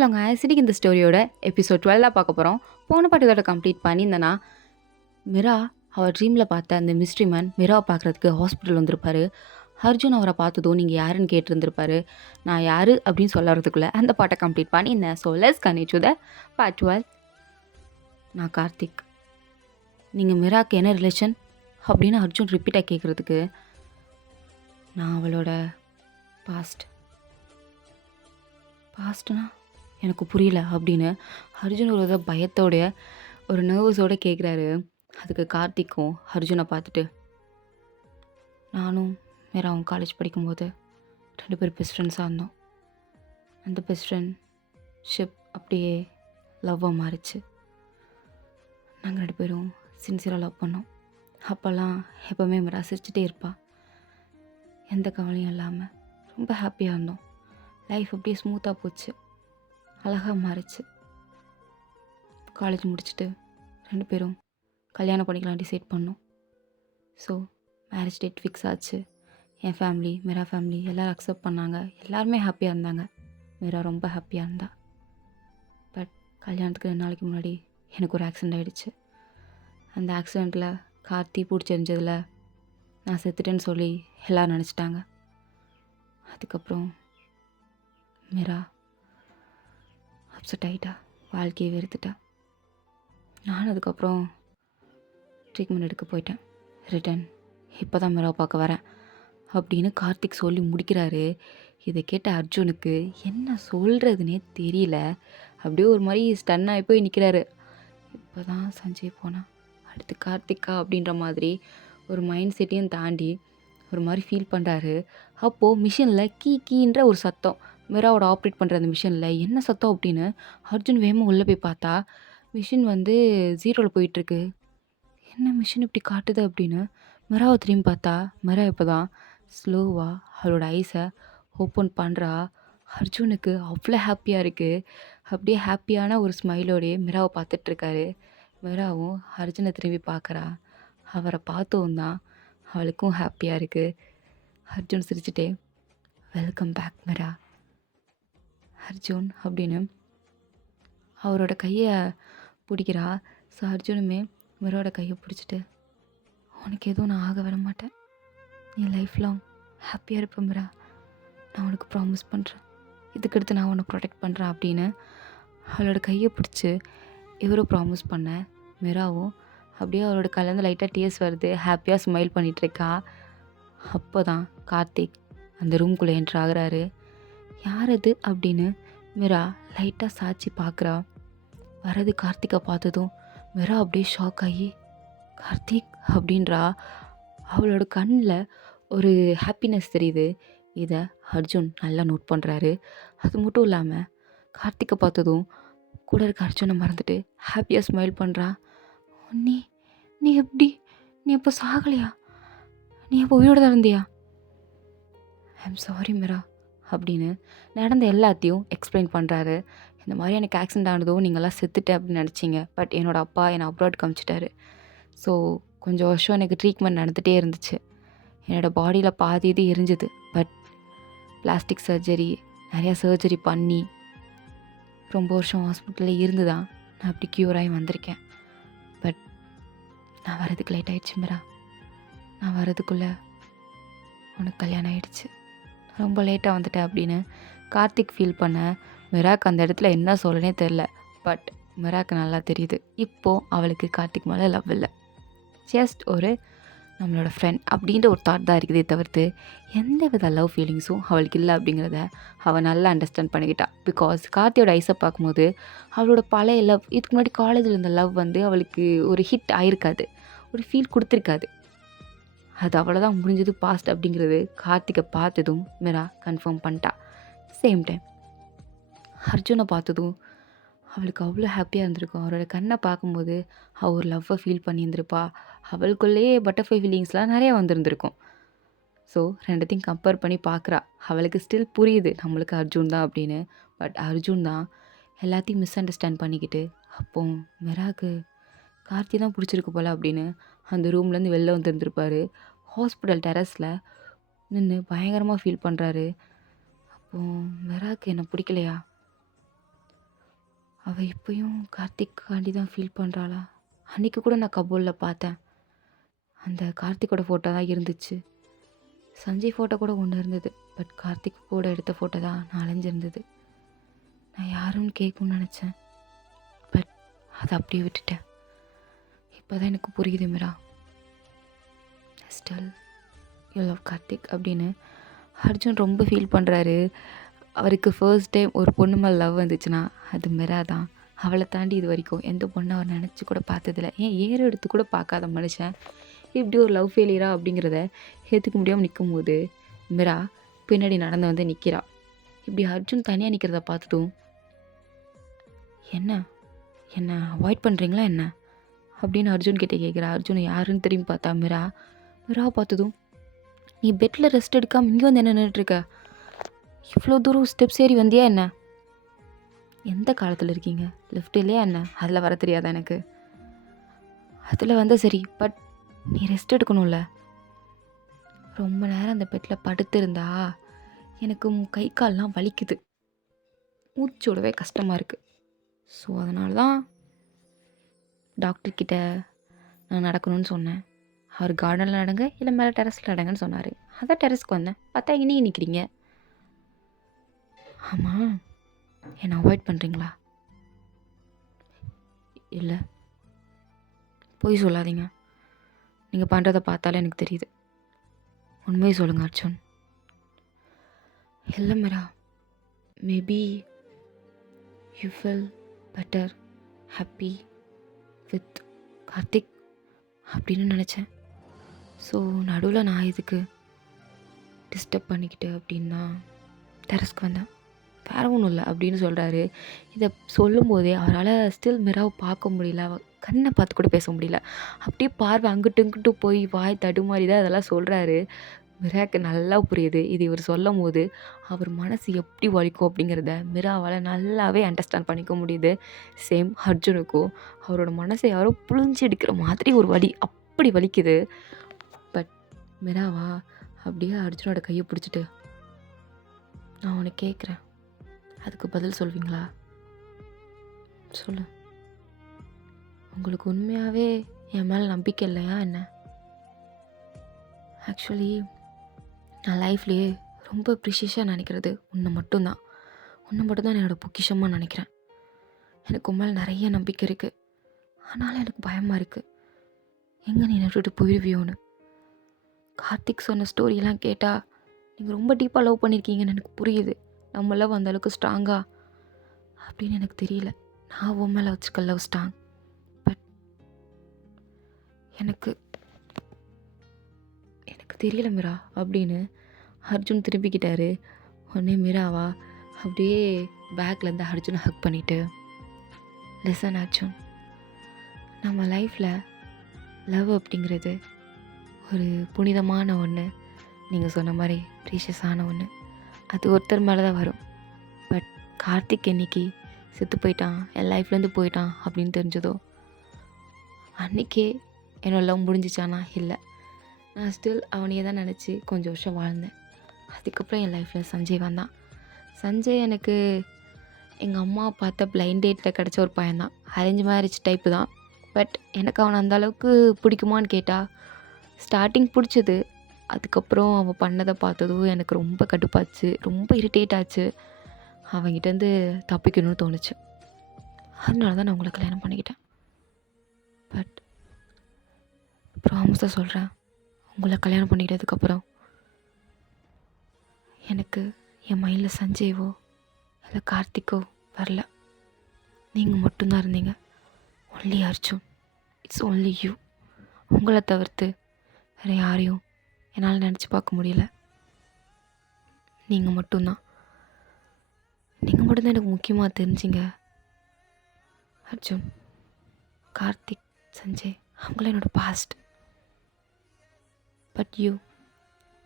ஹலோங்க. சிட்டிக்கு இந்த ஸ்டோரியோட எபிசோட் 12 தான் பார்க்க போகிறோம். போன பாட்டு இதோட கம்ப்ளீட் பண்ணியிருந்தேன்னா, மிரா அவர் ட்ரீமில் பார்த்த அந்த மிஸ்ட்ரி மேன் மிராவை பார்க்குறதுக்கு ஹாஸ்பிட்டல் வந்திருப்பாரு. அர்ஜுன் அவரை பார்த்ததும் நீங்கள் யாருன்னு கேட்டிருந்திருப்பாரு. நான் யார் அப்படின்னு சொல்ல வரதுக்குள்ளே அந்த பாட்டை கம்ப்ளீட் பண்ணியிருந்தேன். So let's continue to the part 12. நான் கார்த்திக். நீங்கள் மிராக்கு என்ன ரிலேஷன் அப்படின்னு அர்ஜுன் ரிப்பீட்டாக கேட்குறதுக்கு, நான் அவளோட பாஸ்ட்னா எனக்கு புரியல அப்படின்னு அர்ஜுன் ஒரு பயத்தோடைய ஒரு நர்வஸோடு கேட்குறாரு. அதுக்கு கார்த்திக்கும் அர்ஜுனை பார்த்துட்டு, நானும் மீராவும் காலேஜ் படிக்கும்போது 2 பேர் பெஸ்ட் ஃப்ரெண்ட்ஸாக இருந்தோம். அந்த பெஸ்ட் ஃப்ரெண்ட்ஷிப் அப்படியே லவ்வாக மாறிச்சு. நாங்கள் 2 பேரும் சின்சியராக லவ் பண்ணோம். அப்போல்லாம் எப்போவுமே மீரா சிரிச்சிட்டே இருப்பாள். எந்த கவலையும் இல்லாமல் ரொம்ப ஹாப்பியாக இருந்தோம். லைஃப் அப்படியே ஸ்மூத்தாக போச்சு, அழகாக மாறிச்சு. காலேஜ் முடிச்சுட்டு 2 பேரும் கல்யாணம் பண்ணிக்கலாம் டிசைட் பண்ணோம். ஸோ மேரேஜ் டேட் ஃபிக்ஸ் ஆச்சு. என் ஃபேமிலி, மீரா ஃபேமிலி எல்லோரும் அக்செப்ட் பண்ணாங்க. எல்லாருமே ஹாப்பியாக இருந்தாங்க. மீரா ரொம்ப ஹாப்பியாக இருந்தா. பட் கல்யாணத்துக்கு 2 நாளைக்கு முன்னாடி எனக்கு ஒரு ஆக்சிடெண்ட் ஆகிடுச்சு. அந்த ஆக்சிடெண்ட்டில் கார்த்தி பிடிச்செறிஞ்சதில் நான் செத்துட்டேன்னு சொல்லி எல்லோரும் நினச்சிட்டாங்க. அதுக்கப்புறம் மீரா அப்செட் ஆகிட்டா, வாழ்க்கையை வெறுத்துட்டா. நானும் அதுக்கப்புறம் ட்ரீட்மெண்ட் எடுக்க போயிட்டேன். ரிட்டன் இப்போ தான் மீராவை பார்க்க வரேன் அப்படின்னு கார்த்திக் சொல்லி முடிக்கிறாரு. இதை கேட்ட அர்ஜுனுக்கு என்ன சொல்கிறதுனே தெரியல. அப்படியே ஒரு மாதிரி ஸ்டன் ஆகி போய் நிற்கிறாரு. இப்போ தான் சஞ்சய் போனா, அடுத்து கார்த்திக்கா அப்படின்ற மாதிரி ஒரு மைண்ட் செட்டையும் தாண்டி ஒரு மாதிரி ஃபீல் பண்ணுறாரு. அப்போது மிஷினில் கீன்ற ஒரு சத்தம், மீராவோட ஆப்ரேட் பண்ணுற அந்த மிஷினில் என்ன சத்தம் அப்படின்னு அர்ஜுன் வேகமாக உள்ளே போய் பார்த்தா, மிஷின் வந்து 0ல் போயிட்டுருக்கு. என்ன மிஷின் இப்படி காட்டுது அப்படின்னு மீராவை திரும்பி பார்த்தா, மீரா இப்போ தான் ஸ்லோவாக அவளோட ஐஸை ஓப்பன் பண்ணுறா. அர்ஜுனுக்கு அவ்வளோ ஹாப்பியாக இருக்குது. அப்படியே ஹாப்பியான ஒரு ஸ்மைலோடையே மீராவை பார்த்துட்ருக்காரு. மீராவும் அர்ஜுனை திரும்பி பார்க்குறா. அவரை பார்த்தவும் தான் அவளுக்கும் ஹாப்பியாக இருக்குது. அர்ஜுன் சிரிச்சிட்டே, வெல்கம் பேக் மீரா அர்ஜுன் அப்படின்னு அவரோட கையை பிடிக்கிறா. ஸோ அர்ஜுனுமே மீராவோட கையை பிடிச்சிட்டு, உனக்கு எதுவும் நான் ஆக விட மாட்டேன், நீ லைஃப் லாங் ஹாப்பியாக இருப்ப மீரா, நான் உனக்கு ப்ராமிஸ் பண்ணுறேன், இதுக்கடுத்து நான் உன்னை ப்ரொடெக்ட் பண்ணுறேன் அப்படின்னு அவளோட கையை பிடிச்சி இவரும் ப்ராமிஸ் பண்ண. மீராவும் அப்படியே அவரோட கலந்து லைட்டாக டீயர்ஸ் வருது, ஹாப்பியாக ஸ்மைல் பண்ணிகிட்ருக்கா. அப்போ தான் கார்த்திக் அந்த ரூம்குள்ளே என்ட்ரு ஆகுறாரு. யார் அது அப்படின்னு மீரா லைட்டாக சாட்சி பார்க்குறா. வரது கார்த்திகை பார்த்ததும் மீரா அப்படியே ஷாக் ஆகி, கார்த்திக் அப்படின்றா. அவளோட கண்ணில் ஒரு ஹாப்பினஸ் தெரியுது. இதை அர்ஜுன் நல்லா நோட் பண்ணுறாரு. அது மட்டும் இல்லாமல் கார்த்திகை பார்த்ததும் கூட இருக்க அர்ஜுனை மறந்துட்டு ஹாப்பியாக ஸ்மைல் பண்ணுறா. நீ நீ எப்படி, நீ எப்போ சாகலையா, நீ எப்போ உயிரோடு தான் இருந்தியா? ஐம் சாரி மீரா அப்படின்னு நடந்த எல்லாத்தையும் எக்ஸ்பிளைன் பண்ணுறாரு. இந்த மாதிரி எனக்கு ஆக்சிடெண்ட் ஆனதும் நீங்கள்லாம் செத்துட்டேன் அப்படின்னு நினச்சிங்க. பட் என்னோடய அப்பா என்னை அப்ராட் காமிச்சிட்டாரு. ஸோ கொஞ்சம் வருஷம் எனக்கு ட்ரீட்மெண்ட் நடந்துகிட்டே இருந்துச்சு. என்னோடய பாடியில் பாதி இது எரிஞ்சுது. பட் பிளாஸ்டிக் சர்ஜரி, நிறையா சர்ஜரி பண்ணி ரொம்ப வருஷம் ஹாஸ்பிட்டலில் இருந்து தான் நான் அப்படி க்யூர் ஆகி வந்திருக்கேன். பட் நான் வரதுக்கு லேட் ஆகிடுச்சு மீரா. நான் வரதுக்குள்ளே உனக்கு கல்யாணம் ஆகிடுச்சு, ரொம்ப லேட்டாக வந்துட்டேன் அப்படின்னு கார்த்திக் ஃபீல் பண்ண. மீராக்கு அந்த இடத்துல என்ன சொல்லனே தெரில. பட் மீராக்கு நல்லா தெரியுது, இப்போது அவளுக்கு கார்த்திக் மேலே லவ் இல்லை, ஜஸ்ட் ஒரு நம்மளோட ஃப்ரெண்ட் அப்படின்ற ஒரு தாட் தான் இருக்குதே தவிர்த்து எந்த வித லவ் ஃபீலிங்ஸும் அவளுக்கு இல்லை அப்படிங்கிறத அவள் நல்லா அண்டர்ஸ்டாண்ட் பண்ணிக்கிட்டா. பிகாஸ் கார்த்தியோட ஐஸை பார்க்கும்போது அவளோட பழைய லவ், இதுக்கு முன்னாடி காலேஜில் இருந்த லவ் வந்து அவளுக்கு ஒரு ஹிட் ஆயிருக்காது, ஒரு ஃபீல் கொடுத்துருக்காது. அது அவ்வளோதான், முடிஞ்சது, பாஸ்ட் அப்படிங்கிறது கார்த்திகை பார்த்ததும் மீரா கன்ஃபார்ம் பண்ணிட்டா. சேம் டைம் அர்ஜுனை பார்த்ததும் அவளுக்கு அவ்வளோ ஹாப்பியாக இருந்திருக்கும். அவரோட கண்ணை பார்க்கும்போது அவள் ஒரு லவ்வை ஃபீல் பண்ணியிருந்திருப்பா. அவளுக்குள்ளேயே பட்டர்ஃப்ளை ஃபீலிங்ஸ்லாம் நிறையா வந்திருந்திருக்கும். ஸோ ரெண்டுத்தையும் கம்பேர் பண்ணி பார்க்குறா. அவளுக்கு ஸ்டில் புரியுது நம்மளுக்கு அர்ஜுன் தான் அப்படின்னு. பட் அர்ஜுன் தான் எல்லாத்தையும் மிஸ் அண்டர்ஸ்டாண்ட் பண்ணிக்கிட்டு, அப்போ மீராவுக்கு கார்த்தி தான் பிடிச்சிருக்கு போல் அப்படின்னு அந்த ரூம்லேருந்து வெளில வந்துருந்துருப்பார். ஹாஸ்பிட்டல் டெரஸில் நின்று பயங்கரமாக ஃபீல் பண்ணுறாரு. அப்போது மீராவுக்கு என்ன பிடிக்கலையா, அவள் இப்பயும் கார்த்திக்காண்டி தான் ஃபீல் பண்ணுறாளா? அன்றைக்கி கூட நான் கபோலில் பார்த்தேன். அந்த கார்த்திக்கோட ஃபோட்டோ தான் இருந்துச்சு. சஞ்சய் ஃபோட்டோ கூட ஒன்று இருந்தது. பட் கார்த்திக் கூட எடுத்த ஃபோட்டோ தான் 4 இருந்தது. நான் யாருன்னு கேட்கணும்னு நினச்சேன். பட் அதை அப்படியே விட்டுட்டேன். இப்போ தான் எனக்கு புரியுது Meera. Still you love Karthik அப்படின்னு அர்ஜுன் ரொம்ப ஃபீல் பண்ணுறாரு. அவருக்கு ஃபர்ஸ்ட் டைம் ஒரு பொண்ணு மேலே லவ் வந்துச்சுன்னா அது மீரா தான். அவளை தாண்டி இது வரைக்கும் எந்த பொண்ணை அவர் நினச்சி கூட பார்த்ததில்ல. ஏன் ஏறு எடுத்து கூட பார்க்காத மனுஷன் இப்படி ஒரு லவ் ஃபெயிலியரா அப்படிங்கிறத ஏற்றுக்க முடியாமல் நிற்கும் போது மீரா பின்னாடி நடந்து வந்து நிற்கிறா. இப்படி அர்ஜுன் தனியாக நிற்கிறத பார்த்துட்டும் என்ன என்ன அவாய்ட் பண்ணுறீங்களா என்ன அப்படின்னு அர்ஜுன் கிட்டே கேட்குறா. அர்ஜுன் யாருன்னு திரும்பி பார்த்தா மீராவை பார்த்ததும் நீ பெட்டில் ரெஸ்ட் எடுக்காமல் இங்கே வந்து என்ன நின்றுட்டுருக்க? இவ்வளோ தூரம் ஸ்டெப்ஸ் ஏறி வந்தியா என்ன? எந்த காலத்தில் இருக்கீங்க? லிஃப்ட் இல்லையா என்ன? அதில் வர தெரியாதா எனக்கு? அதில் வந்தால் சரி, பட் நீ ரெஸ்ட் எடுக்கணும்ல. ரொம்ப நேரம் அந்த பெட்டில் படுத்திருந்தா எனக்கு கை கால்லாம் வலிக்குது, மூச்சோடவே கஷ்டமாக இருக்குது. ஸோ அதனால தான் டாக்டர்கிட்ட நான் நடக்கணும்னு சொன்னேன். அவர் கார்டனில் நடங்க இல்லை மேலே டெரஸில் நடங்கன்னு சொன்னார். அதான் டெரஸ்க்கு வந்தேன். பார்த்தா இங்கே நீங்கள் நிற்கிறீங்க. ஆமாம், என்னை அவாய்ட் பண்ணுறீங்களா? இல்லை, பொய் சொல்லாதீங்க. நீங்கள் பண்ணுறதை பார்த்தாலே எனக்கு தெரியுது. உண்மையை சொல்லுங்கள் அர்ஜுன். இல்லை Meera, maybe you feel better, happy with Karthik அப்படின்னு நினச்சேன். ஸோ நடுவில் நான் இதுக்கு டிஸ்டர்ப் பண்ணிக்கிட்டு அப்படின்னா டெரஸ்க்கு வந்தேன். வேற ஒன்றும் இல்லை அப்படின்னு சொல்கிறாரு. இதை சொல்லும்போதே அவரால் ஸ்டில் மீராவை பார்க்க முடியல. கண்ணை பார்த்து கூட பேச முடியல. அப்படியே பார்வை அங்கிட்டு இங்கிட்டு போய் வாய் தடுமாறி தான் அதெல்லாம் சொல்கிறாரு. மீராவுக்கு நல்லா புரியுது. இது இவர் சொல்லும் போது அவர் மனசு எப்படி வலிக்கும் அப்படிங்கிறத மீராவால் நல்லாவே அண்டர்ஸ்டாண்ட் பண்ணிக்க முடியுது. சேம் அர்ஜுனுக்கும் அவரோட மனசை யாரோ புழிஞ்சு எடுக்கிற மாதிரி ஒரு வலி அப்படி வலிக்குது. பட் மீராவா அப்படியே அர்ஜுனோட கையை பிடிச்சிட்டு, நான் உன்னை கேட்குறேன், அதுக்கு பதில் சொல்வீங்களா? சொல்லு. உங்களுக்கு உண்மையாகவே என் மேலே நம்பிக்கை இல்லையா என்ன? ஆக்சுவலி நான் லைஃப்லேயே ரொம்ப ப்ரிஷியஸாக நினைக்கிறது உன்னை மட்டும்தான். உன்னை மட்டும்தான் என்னோடய பொக்கிஷமாக நினைக்கிறேன். எனக்கு உன் மேலே நிறைய நம்பிக்கை இருக்குது. ஆனாலும் எனக்கு பயமாக இருக்குது, எங்கே நீ விட்டுட்டு போயிடுவியோன்னு. கார்த்திக் சொன்ன ஸ்டோரியெல்லாம் கேட்டால் நீங்கள் ரொம்ப டீப்பாக லவ் பண்ணியிருக்கீங்கன்னு எனக்கு புரியுது. நம்ம லவ் அந்த அளவுக்கு ஸ்ட்ராங்கா அப்படின்னு எனக்கு தெரியல. நான் உன் மேலே வச்சுக்க லவ் ஸ்ட்ராங். பட் எனக்கு தெரியல மீரா அப்படின்னு அர்ஜுன் திரும்பிக்கிட்டாரு. உடனே மீராவா அப்படியே பேக்லேருந்து அர்ஜுனை ஹக் பண்ணிவிட்டு, லிசன் அர்ஜுன், நம்ம லைஃப்பில் லவ் அப்படிங்கிறது ஒரு புனிதமான ஒன்று. நீங்கள் சொன்ன மாதிரி ப்ரீஷியஸான ஒன்று. அது ஒருத்தர் மேலே தான் வரும். பட் கார்த்திக் என்னைக்கு செத்து போயிட்டான், என் லைஃப்லேருந்து போயிட்டான் அப்படின்னு தெரிஞ்சதோ அன்றைக்கே என்னோட லவ் முடிஞ்சிச்சானா? இல்லை, நான் ஸ்டில் அவனையே தான் நினச்சி கொஞ்சம் வருஷம் வாழ்ந்தேன். அதுக்கப்புறம் என் லைஃப்பில் சஞ்சய் வந்தான். சஞ்சய் எனக்கு எங்கள் அம்மா பார்த்த பிளைண்ட் டேட்டில் கிடச்ச ஒரு பையன்தான். அரேஞ்ச் மேரேஜ் டைப்பு தான். பட் எனக்கு அவனை அந்தளவுக்கு பிடிக்குமான்னு கேட்டால் ஸ்டார்டிங் பிடிச்சது. அதுக்கப்புறம் அவன் பண்ணதை பார்த்ததும் எனக்கு ரொம்ப கடுப்பாச்சு, ரொம்ப இரிட்டேட் ஆச்சு. அவன்கிட்டேருந்து தப்பிக்கணும்னு தோணுச்சு. அதனால தான் நான் உங்களை கல்யாணம் பண்ணிக்கிட்டேன். பட் ப்ராமிஸாக சொல்கிறேன், உங்களை கல்யாணம் பண்ணிக்கிட்டதுக்கப்புறம் எனக்கு என் மைண்டில் சஞ்சய்வோ இல்லை கார்த்திக்கோ வரல. நீங்கள் மட்டும்தான் இருந்தீங்க. Only Arjun, it's only you. உங்களை தவிர்த்து வேறு யாரையும் என்னால் நினச்சி பார்க்க முடியல. நீங்கள் மட்டும்தான் எனக்கு முக்கியமாக தெரிஞ்சிங்க. அர்ஜுன், கார்த்திக், சஞ்சய் அவங்களாம் என்னோடய past. But you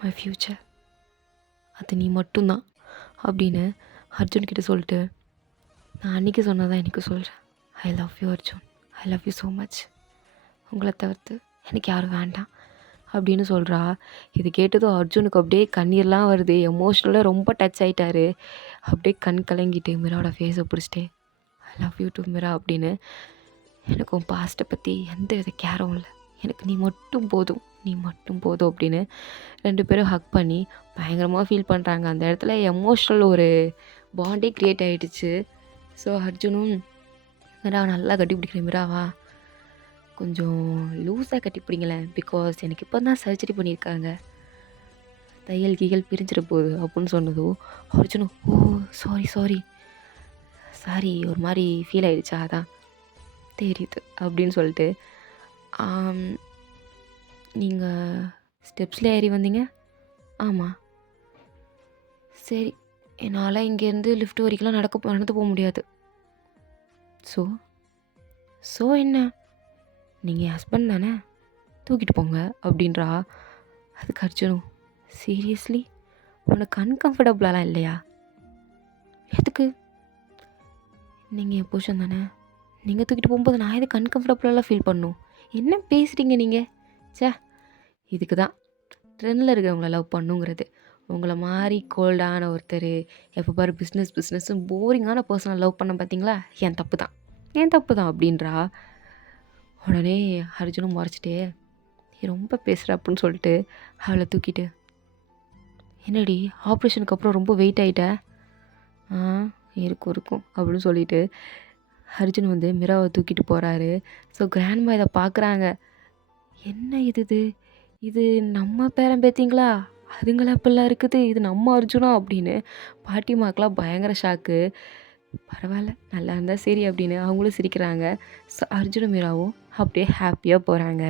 my future. அது நீ மட்டும்தான் அப்படின்னு அர்ஜுன்கிட்ட சொல்லிட்டு, நான் அன்றைக்கி சொன்னதான் எனக்கு சொல்கிறேன். I love you Arjun, I love you so much. உங்களை தவிர்த்து எனக்கு யாரும் வேண்டாம் அப்படின்னு சொல்கிறா. இது கேட்டதும் அர்ஜுனுக்கு அப்படியே கண்ணீர்லாம் வருது. எமோஷ்னலாக ரொம்ப டச் ஆகிட்டாரு. அப்படியே கண் கலங்கிட்டு மீராவோட ஃபேஸை பிடிச்சிட்டே, ஐ லவ் யூ டு மிரா அப்படின்னு. எனக்கு உன் பாஸ்ட்டை பற்றி எந்த வித கேரும் இல்லை, எனக்கு நீ மட்டும் போதும், நீ மட்டும் போதும் அப்படின்னு 2 பேரும் ஹக் பண்ணி பயங்கரமாக ஃபீல் பண்ணுறாங்க. அந்த இடத்துல எமோஷ்னல் ஒரு பாண்டே க்ரியேட் ஆகிடுச்சு. ஸோ அர்ஜுனும் மிராவை நல்லா கட்டி பிடிக்கிறேன், மிராவா கொஞ்சம் லூஸாக கட்டி பிடிங்களேன், பிகாஸ் எனக்கு இப்போ தான் சர்ஜரி பண்ணியிருக்காங்க, தையல் கீகல் பிரிஞ்சிட போகுது அப்படின்னு சொன்னதோ அர்ஜுனும் ஓ சாரி சாரி ஒரு மாதிரி ஃபீல் ஆயிடுச்சா, அதான் தெரியுது அப்படின்னு சொல்லிட்டு நீங்கள் ஸ்டெப்ஸில் ஏறி வந்தீங்க? ஆமாம். சரி, என்னால் இங்கேருந்து லிஃப்ட் வரைக்கும்லாம் நடந்து போக முடியாது. ஸோ ஸோ என்ன, நீங்கள் என் ஹஸ்பண்ட் தானே, தூக்கிட்டு போங்க அப்படின்றா. அதுக்கு அர்ஜுனும் சீரியஸ்லி உனக்கு அன்கம்ஃபர்டபுளாலாம் இல்லையா? எதுக்கு, நீங்கள் என் புருஷன் தானே, நீங்கள் தூக்கிட்டு போகும்போது நான் எதுக்கு அன்கம்ஃபர்டபுளாலாம் ஃபீல் பண்ணணும்? என்ன பேசுகிறீங்க நீங்கள்? சே, இதுக்கு தான் ட்ரெண்டில் இருக்கிறவங்கள லவ் பண்ணுங்கிறது. உங்களை மாதிரி கோல்டான ஒருத்தர் எப்போ பாரு பிஸ்னஸ்ஸும் போரிங்கான பர்சனை லவ் பண்ண பார்த்தீங்களா, என் தப்பு தான் அப்படின்றா. உடனே அர்ஜுனும் முறைச்சிட்டே நீ ரொம்ப பேசுகிற அப்படின்னு சொல்லிட்டு அவளை தூக்கிட்டு, என்னடி ஆப்ரேஷனுக்கு அப்புறம் ரொம்ப வெயிட் ஆகிட்ட? ஆ இருக்கும் அப்படின்னு சொல்லிட்டு அர்ஜுன் வந்து மிராவை தூக்கிட்டு போகிறாரு. ஸோ கிராண்ட்மா இதை பார்க்குறாங்க. என்ன இது நம்ம பேரன் பேத்திங்களா, அதுங்களா அப்படிலாம் இருக்குது, இது நம்ம அர்ஜுனா அப்படின்னு பாட்டிமாக்கெலாம் பயங்கர ஷாக்கு. பரவாயில்ல நல்லா இருந்தால் சரி அப்படின்னு அவங்களும் சிரிக்கிறாங்க. ஸோ அர்ஜுனும் மீராவும் அப்படியே ஹாப்பியாக போகிறாங்க.